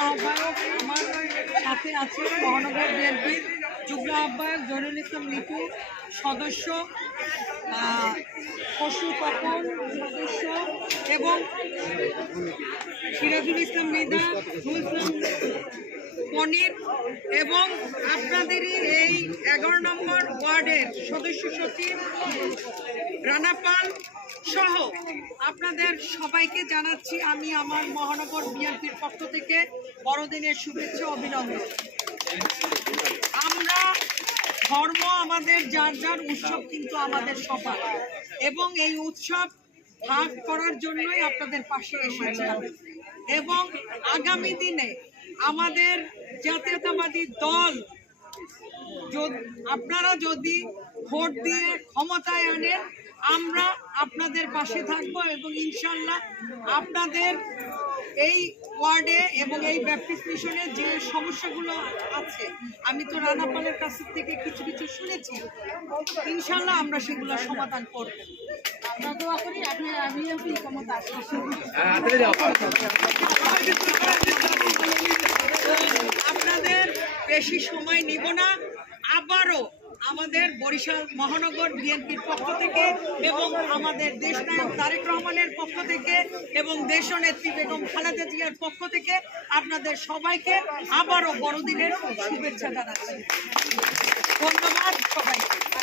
আহ্বায়ক আমার সাথে আছে মহানগর বিএনপির যুগ্ম আহ্বায়ক জহিরুল ইসলাম লিটু সদস্য পশু তপন সদস্য এবং সিরাজুল ইসলাম মৃদা পনির এবং আপনাদেরই এই এগারো নম্বর ওয়ার্ডের সদস্য সচিব রানা পাল সহ আপনাদের সবাইকে জানাচ্ছি আমি আমার মহানগর বিএনপির পক্ষ থেকে বড়দিনের শুভেচ্ছা অভিনন্দন আমরা ধর্ম আমাদের, যার যার উৎসব কিন্তু আমাদের সবার এবং এই উৎসব ভাগ করার জন্যই আপনাদের পাশে এসেছি। এবং আগামী দিনে আমাদের জাতীয়তাবাদী দল আপনারা যদি ভোট দিয়ে ক্ষমতায় আনেন, আমরা আপনাদের পাশে থাকব এবং ইনশাল্লাহ আপনাদের এই ওয়ার্ডে এবং এই ব্যাপটিস্ট মিশনে যে সমস্যাগুলো আছে আমি তো রানাপালের কাছ থেকে কিছু কিছু শুনেছি ইনশাল্লাহ আমরা সেগুলো সমাধান করব। আমরা দোয়া করি আপনি বিএনপি ক্ষমতা আপনাদের বেশি সময় নিব না আবারও আমাদের বরিশাল মহানগর বিএনপির পক্ষ থেকে এবং আমাদের দেশনায়ক তারেক রহমানের পক্ষ থেকে এবং দেশনেত্রী বেগম খালেদা জিয়ার পক্ষ থেকে আপনাদের সবাইকে আবারও বড়দিনের শুভেচ্ছা জানাচ্ছি। ধন্যবাদ সবাইকে।